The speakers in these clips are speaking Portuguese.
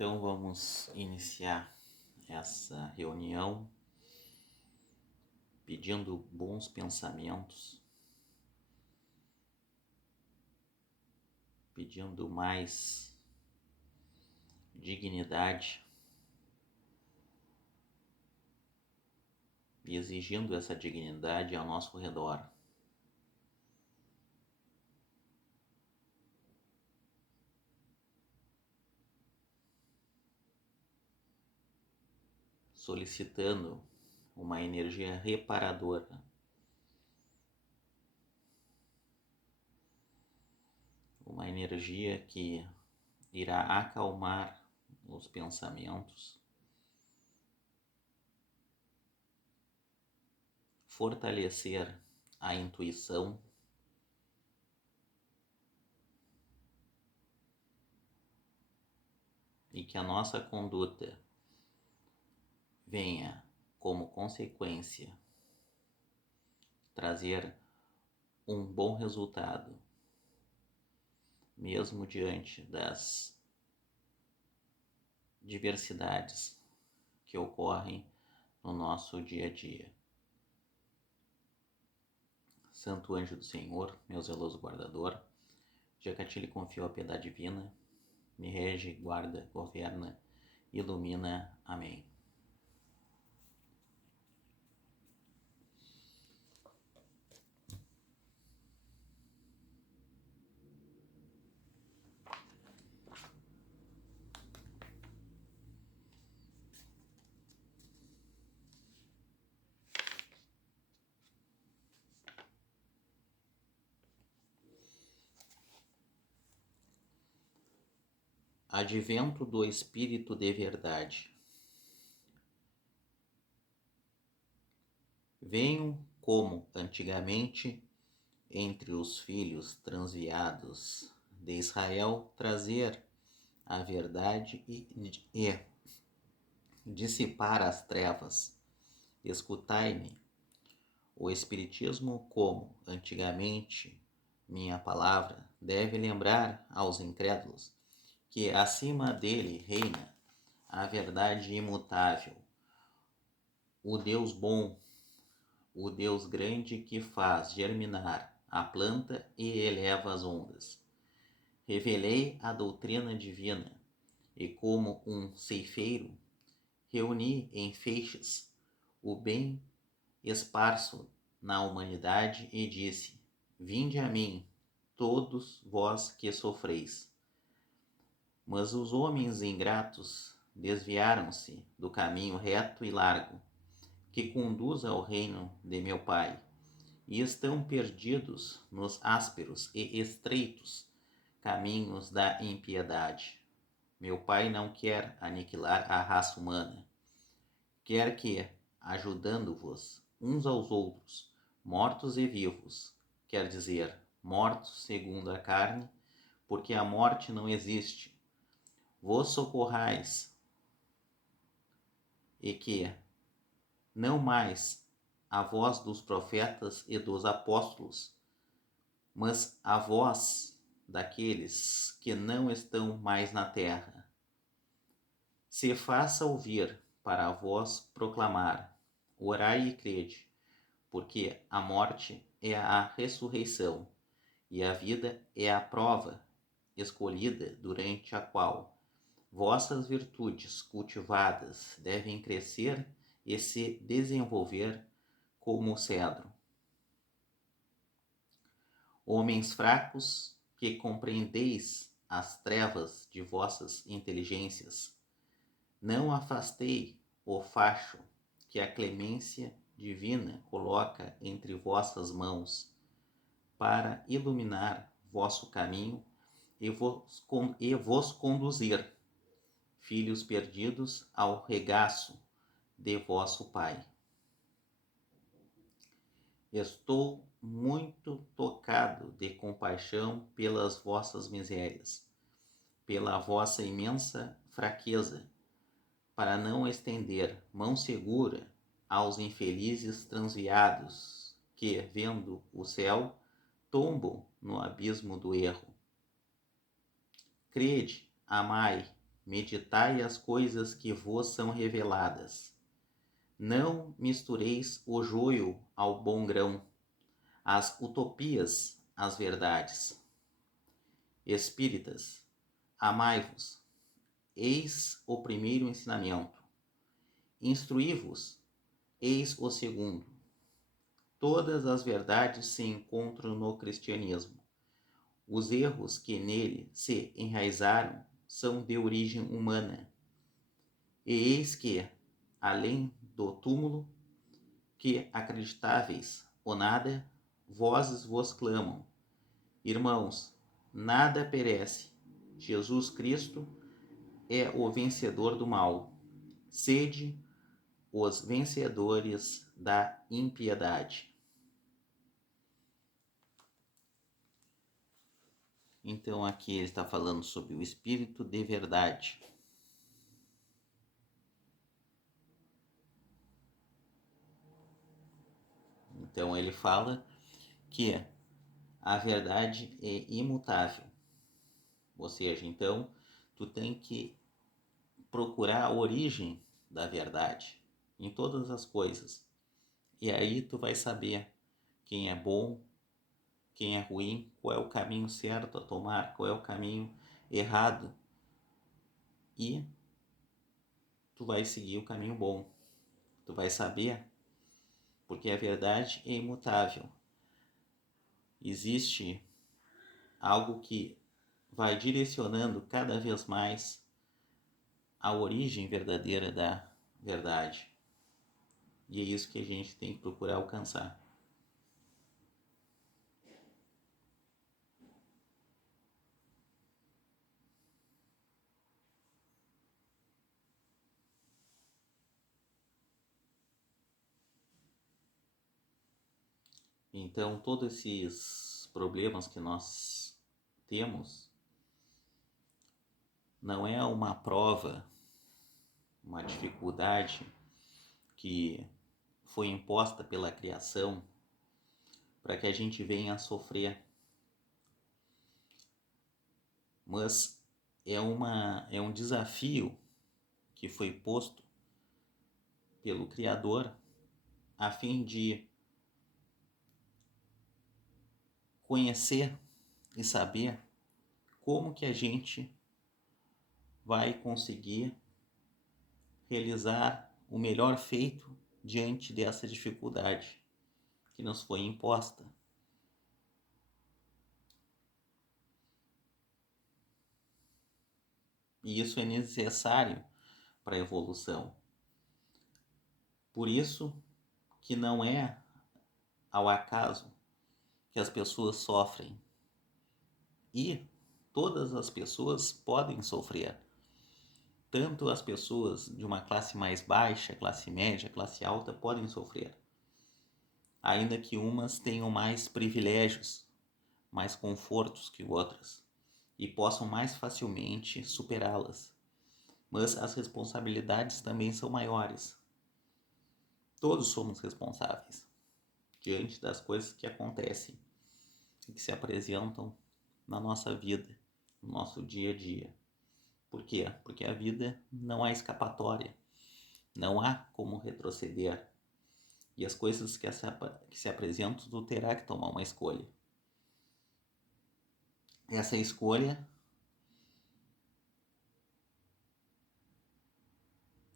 Então vamos iniciar essa reunião pedindo bons pensamentos, pedindo mais dignidade e exigindo essa dignidade ao nosso redor. Solicitando uma energia reparadora, uma energia que irá acalmar os pensamentos, fortalecer a intuição e que a nossa conduta venha como consequência trazer um bom resultado, mesmo diante das diversidades que ocorrem no nosso dia a dia. Santo anjo do Senhor, meu zeloso guardador, já que a ti lhe confio a piedade divina, me rege, guarda, governa, ilumina. Amém. Advento do Espírito de Verdade. Venho, como antigamente, entre os filhos transviados de Israel, trazer a verdade e dissipar as trevas. Escutai-me. O Espiritismo, como antigamente, minha palavra, deve lembrar aos incrédulos que acima dele reina a verdade imutável, o Deus bom, o Deus grande que faz germinar a planta e eleva as ondas. Revelei a doutrina divina e, como um ceifeiro, reuni em feixes o bem esparso na humanidade e disse: vinde a mim, todos vós que sofreis. Mas os homens ingratos desviaram-se do caminho reto e largo, que conduz ao reino de meu Pai, e estão perdidos nos ásperos e estreitos caminhos da impiedade. Meu Pai não quer aniquilar a raça humana. Quer que, ajudando-vos uns aos outros, mortos e vivos, quer dizer, mortos segundo a carne, porque a morte não existe, vos socorrais, e que, não mais a voz dos profetas e dos apóstolos, mas a voz daqueles que não estão mais na terra, se faça ouvir para vós proclamar: orai e crede, porque a morte é a ressurreição e a vida é a prova escolhida durante a qual vossas virtudes cultivadas devem crescer e se desenvolver como o cedro. Homens fracos, que compreendeis as trevas de vossas inteligências, não afastei o facho que a clemência divina coloca entre vossas mãos, para iluminar vosso caminho e vos conduzir, filhos perdidos, ao regaço de vosso Pai. Estou muito tocado de compaixão pelas vossas misérias, pela vossa imensa fraqueza, para não estender mão segura aos infelizes transviados que, vendo o céu, tombam no abismo do erro. Crede, amai, meditai as coisas que vos são reveladas. Não mistureis o joio ao bom grão, as utopias às verdades. Espíritas, amai-vos, eis o primeiro ensinamento. Instruí-vos, eis o segundo. Todas as verdades se encontram no cristianismo. Os erros que nele se enraizaram são de origem humana. E eis que, além do túmulo, que acreditáveis ou nada, vozes vos clamam. Irmãos, nada perece. Jesus Cristo é o vencedor do mal. Sede os vencedores da impiedade. Então aqui ele está falando sobre o Espírito de verdade. Então ele fala que a verdade é imutável. Ou seja, então tu tem que procurar a origem da verdade em todas as coisas. E aí tu vai saber quem é bom, quem é ruim, qual é o caminho certo a tomar, qual é o caminho errado. E tu vai seguir o caminho bom. Tu vai saber, porque a verdade é imutável. Existe algo que vai direcionando cada vez mais a origem verdadeira da verdade. E é isso que a gente tem que procurar alcançar. Então, todos esses problemas que nós temos não é uma prova, uma dificuldade que foi imposta pela criação para que a gente venha a sofrer, mas é um desafio que foi posto pelo Criador a fim de conhecer e saber como que a gente vai conseguir realizar o melhor feito diante dessa dificuldade que nos foi imposta. E isso é necessário para a evolução. Por isso que não é ao acaso que as pessoas sofrem. E todas as pessoas podem sofrer. Tanto as pessoas de uma classe mais baixa, classe média, classe alta podem sofrer. Ainda que umas tenham mais privilégios, mais confortos que outras e possam mais facilmente superá-las. Mas as responsabilidades também são maiores. Todos somos responsáveis diante das coisas que acontecem e que se apresentam na nossa vida, no nosso dia a dia. Por quê? Porque a vida não há escapatória, não há como retroceder. E as coisas que se apresentam, tu terá que tomar uma escolha. Essa escolha,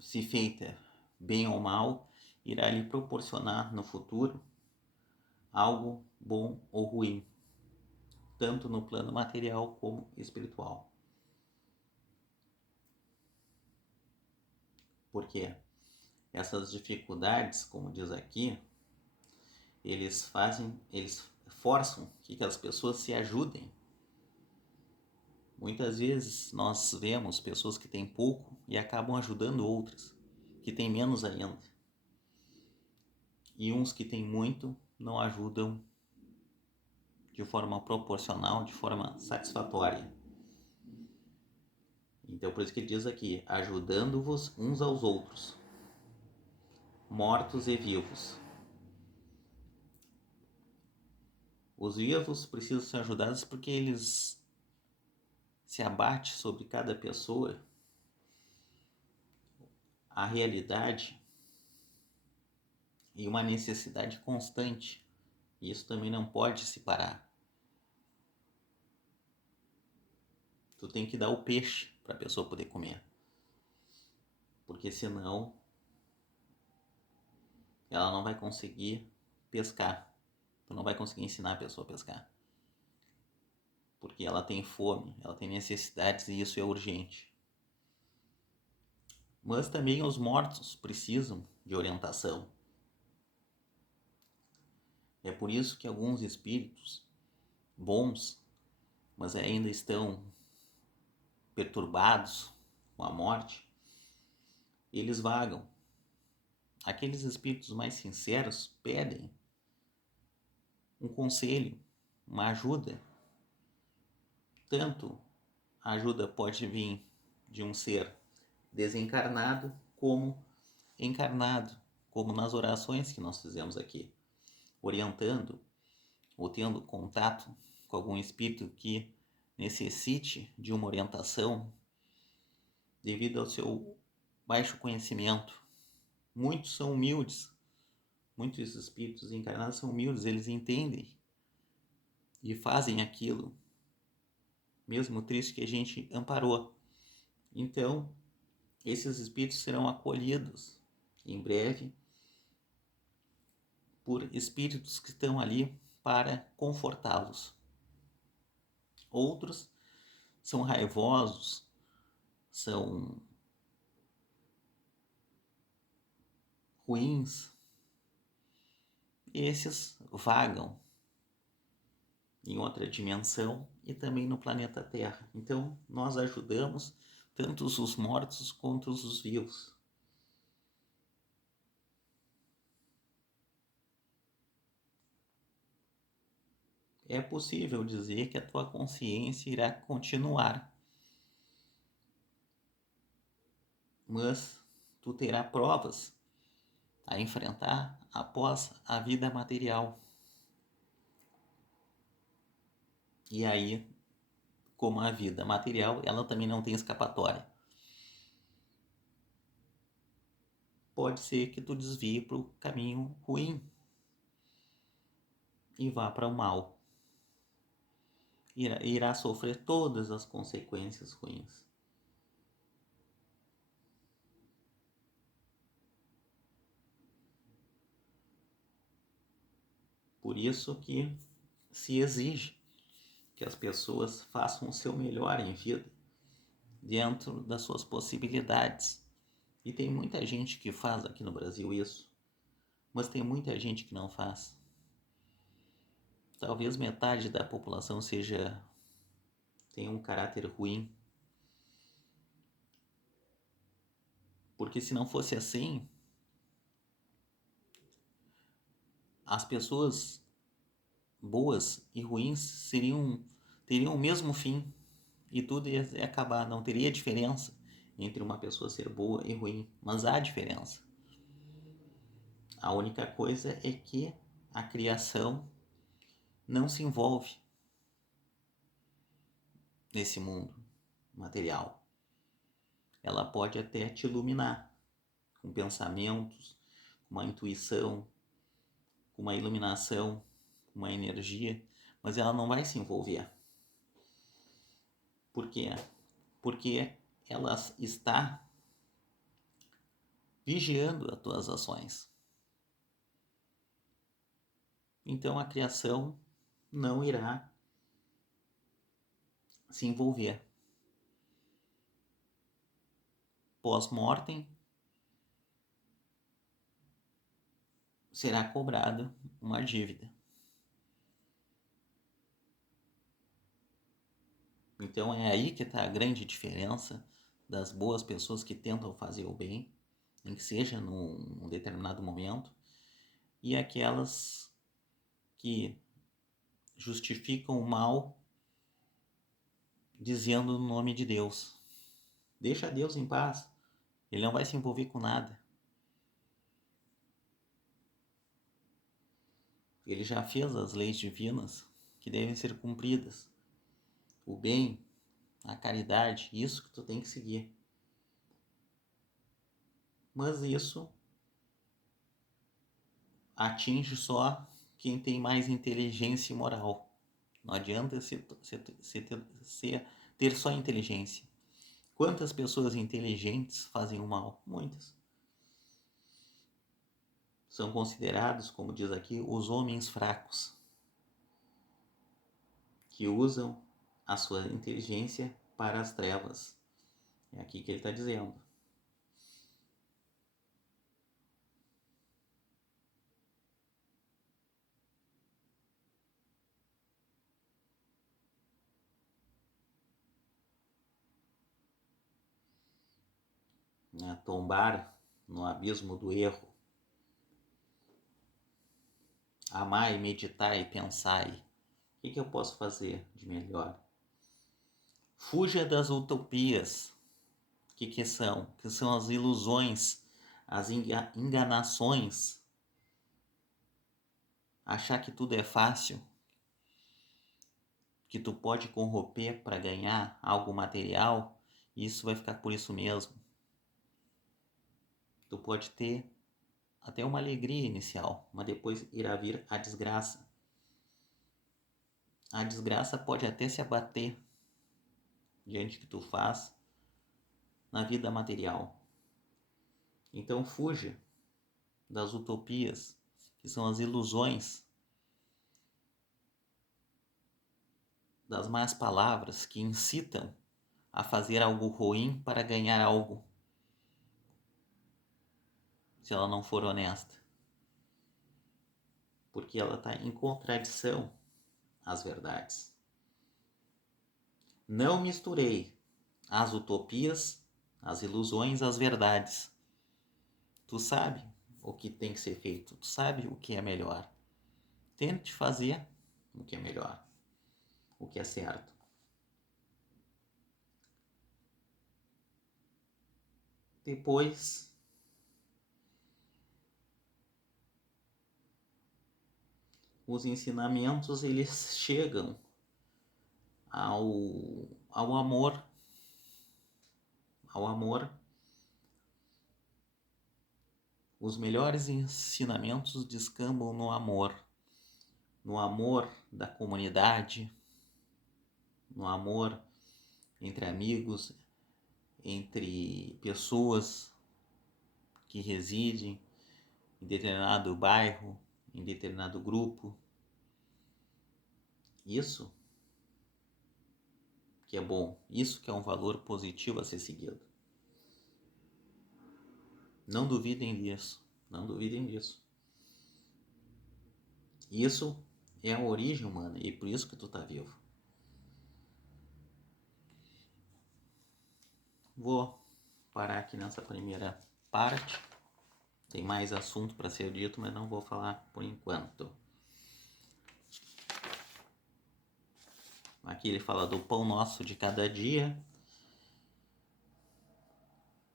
se feita bem ou mal, irá lhe proporcionar no futuro algo bom ou ruim, tanto no plano material como espiritual. Porque essas dificuldades, como diz aqui, eles forçam que as pessoas se ajudem. Muitas vezes nós vemos pessoas que têm pouco e acabam ajudando outras que têm menos ainda. E uns que têm muito não ajudam de forma proporcional, de forma satisfatória. Então por isso que ele diz aqui, ajudando-vos uns aos outros, mortos e vivos. Os vivos precisam ser ajudados porque eles se abatem sobre cada pessoa a realidade e uma necessidade constante. Isso também não pode se parar. Tu tem que dar o peixe para a pessoa poder comer. Porque senão ela não vai conseguir pescar. Tu não vai conseguir ensinar a pessoa a pescar. Porque ela tem fome, ela tem necessidades e isso é urgente. Mas também os mortos precisam de orientação. É por isso que alguns espíritos bons, mas ainda estão perturbados com a morte, eles vagam. Aqueles espíritos mais sinceros pedem um conselho, uma ajuda. Tanto a ajuda pode vir de um ser desencarnado como encarnado, como nas orações que nós fizemos aqui, orientando ou tendo contato com algum espírito que necessite de uma orientação devido ao seu baixo conhecimento. Muitos são humildes, muitos espíritos encarnados são humildes, eles entendem e fazem aquilo, mesmo triste que a gente amparou. Então, esses espíritos serão acolhidos em breve por espíritos que estão ali para confortá-los. Outros são raivosos, são ruins. Esses vagam em outra dimensão e também no planeta Terra. Então, nós ajudamos tanto os mortos quanto os vivos. É possível dizer que a tua consciência irá continuar, mas tu terás provas a enfrentar após a vida material. E aí, como a vida material, ela também não tem escapatória. Pode ser que tu desvie para o caminho ruim e vá para o mal. Irá sofrer todas as consequências ruins. Por isso que se exige que as pessoas façam o seu melhor em vida, dentro das suas possibilidades. E tem muita gente que faz aqui no Brasil isso, mas tem muita gente que não faz. Talvez metade da população tenha um caráter ruim. Porque se não fosse assim, as pessoas boas e ruins teriam o mesmo fim e tudo ia acabar, não teria diferença entre uma pessoa ser boa e ruim, mas há diferença. A única coisa é que a criação não se envolve nesse mundo material. Ela pode até te iluminar com pensamentos, com uma intuição, com uma iluminação, com uma energia, mas ela não vai se envolver. Por quê? Porque ela está vigiando as tuas ações. Então a criação não irá se envolver. Pós-mortem, será cobrada uma dívida. Então é aí que está a grande diferença das boas pessoas que tentam fazer o bem, nem que seja num determinado momento, e aquelas que justificam o mal dizendo no nome de Deus. Deixa Deus em paz, ele não vai se envolver com nada. Ele já fez as leis divinas que devem ser cumpridas. O bem, a caridade, isso que tu tem que seguir. Mas isso atinge só quem tem mais inteligência e moral. Não adianta ter só inteligência. Quantas pessoas inteligentes fazem o mal? Muitas. São considerados, como diz aqui, os homens fracos, que usam a sua inteligência para as trevas. É aqui que ele está dizendo. Tombar no abismo do erro. Amai, meditai e pensai. O que eu posso fazer de melhor? Fuja das utopias. O que são? Que são as ilusões, as enganações. Achar que tudo é fácil, que tu pode corromper para ganhar algo material, e isso vai ficar por isso mesmo. Tu pode ter até uma alegria inicial, mas depois irá vir a desgraça. A desgraça pode até se abater diante do que tu faz na vida material. Então fuja das utopias, que são as ilusões, das más palavras que incitam a fazer algo ruim para ganhar algo, se ela não for honesta. Porque ela está em contradição às verdades. Não misturei as utopias, as ilusões, as verdades. Tu sabe o que tem que ser feito, tu sabe o que é melhor. Tente fazer o que é melhor, o que é certo. Depois, os ensinamentos eles chegam ao amor. Ao amor. Os melhores ensinamentos descambam no amor da comunidade, no amor entre amigos, entre pessoas que residem em determinado bairro, em determinado grupo. Isso que é bom, isso que é um valor positivo a ser seguido. Não duvidem disso, não duvidem disso. Isso é a origem humana e por isso que tu tá vivo. Vou parar aqui nessa primeira parte. Tem mais assunto para ser dito, mas não vou falar por enquanto. Aqui ele fala do pão nosso de cada dia.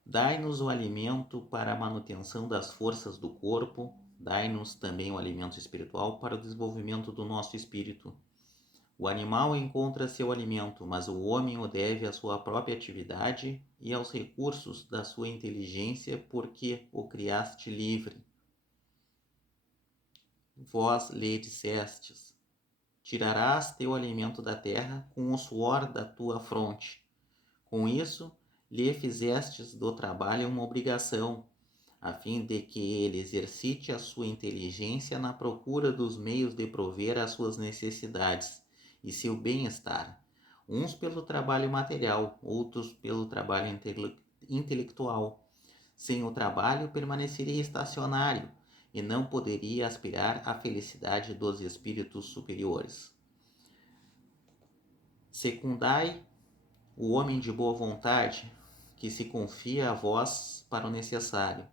Dai-nos o alimento para a manutenção das forças do corpo. Dai-nos também o alimento espiritual para o desenvolvimento do nosso espírito. O animal encontra seu alimento, mas o homem o deve à sua própria atividade e aos recursos da sua inteligência, porque o criaste livre. Vós lhe dissestes: tirarás teu alimento da terra com o suor da tua fronte. Com isso, lhe fizestes do trabalho uma obrigação, a fim de que ele exercite a sua inteligência na procura dos meios de prover às suas necessidades e seu bem-estar, uns pelo trabalho material, outros pelo trabalho intelectual. Sem o trabalho, permaneceria estacionário e não poderia aspirar à felicidade dos espíritos superiores. Secundai o homem de boa vontade, que se confia a vós para o necessário,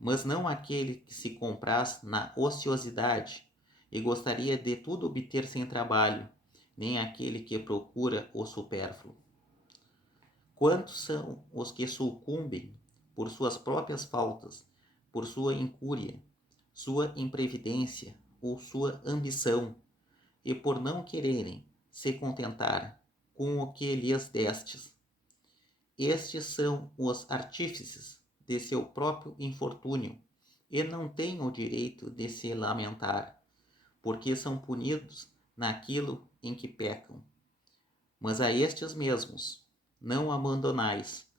mas não aquele que se compraz na ociosidade e gostaria de tudo obter sem trabalho, nem aquele que procura o supérfluo. Quantos são os que sucumbem por suas próprias faltas, por sua incúria, sua imprevidência ou sua ambição, e por não quererem se contentar com o que lhes destes? Estes são os artífices de seu próprio infortúnio e não têm o direito de se lamentar, porque são punidos naquilo em que pecam. Mas a estes mesmos não abandonais,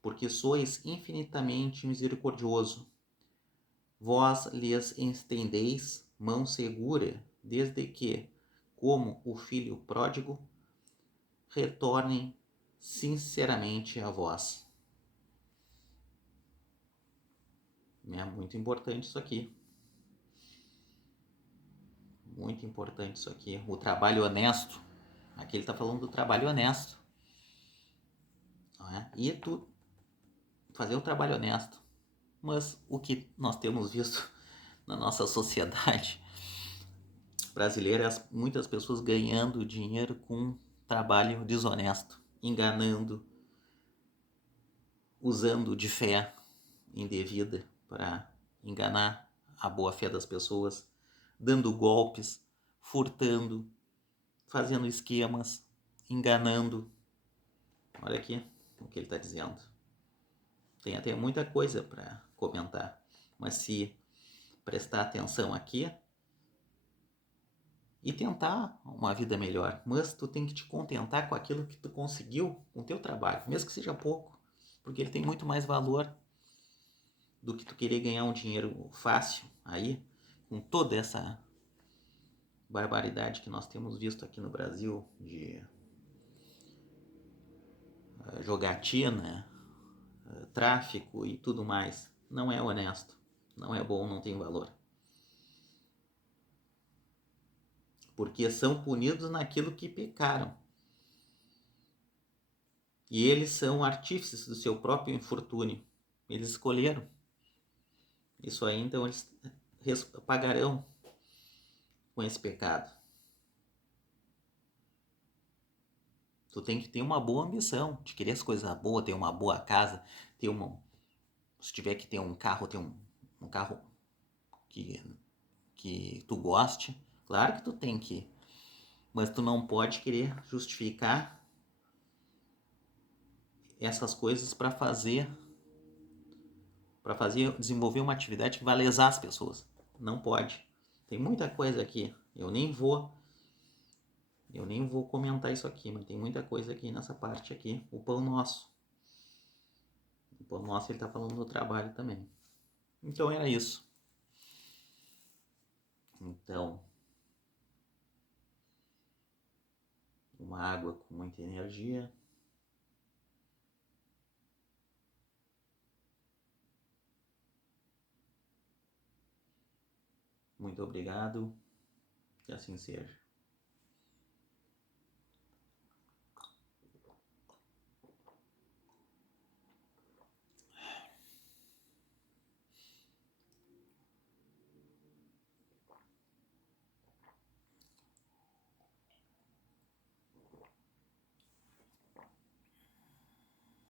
porque sois infinitamente misericordioso. Vós lhes estendeis mão segura, desde que, como o filho pródigo, retornem sinceramente a vós. É muito importante isso aqui. Muito importante isso aqui. O trabalho honesto. Aqui ele está falando do trabalho honesto. Não é? E tu fazer o trabalho honesto. Mas o que nós temos visto na nossa sociedade brasileira é muitas pessoas ganhando dinheiro com trabalho desonesto, enganando, usando de fé indevida para enganar a boa fé das pessoas, dando golpes, furtando, fazendo esquemas, enganando. Olha aqui o que ele está dizendo. Tem até muita coisa para comentar, mas se prestar atenção aqui e tentar uma vida melhor, mas tu tem que te contentar com aquilo que tu conseguiu com o teu trabalho, mesmo que seja pouco, porque ele tem muito mais valor do que tu querer ganhar um dinheiro fácil aí, com toda essa barbaridade que nós temos visto aqui no Brasil de jogatina, tráfico e tudo mais. Não é honesto, não é bom, não tem valor. Porque são punidos naquilo que pecaram. E eles são artífices do seu próprio infortúnio. Eles escolheram isso aí, então eles pagarão com esse pecado. Tu tem que ter uma boa ambição de querer as coisas boas, ter uma boa casa, ter uma... Se tiver que ter um carro, ter um carro que tu goste. Claro que tu tem que, mas tu não pode querer justificar essas coisas para desenvolver uma atividade que vai lesar as pessoas. Não pode. Tem muita coisa aqui. Eu nem vou comentar isso aqui, mas tem muita coisa aqui nessa parte aqui. O pão nosso. O pão nosso ele está falando do trabalho também. Então era isso. Então, uma água com muita energia. Muito obrigado. Que assim seja.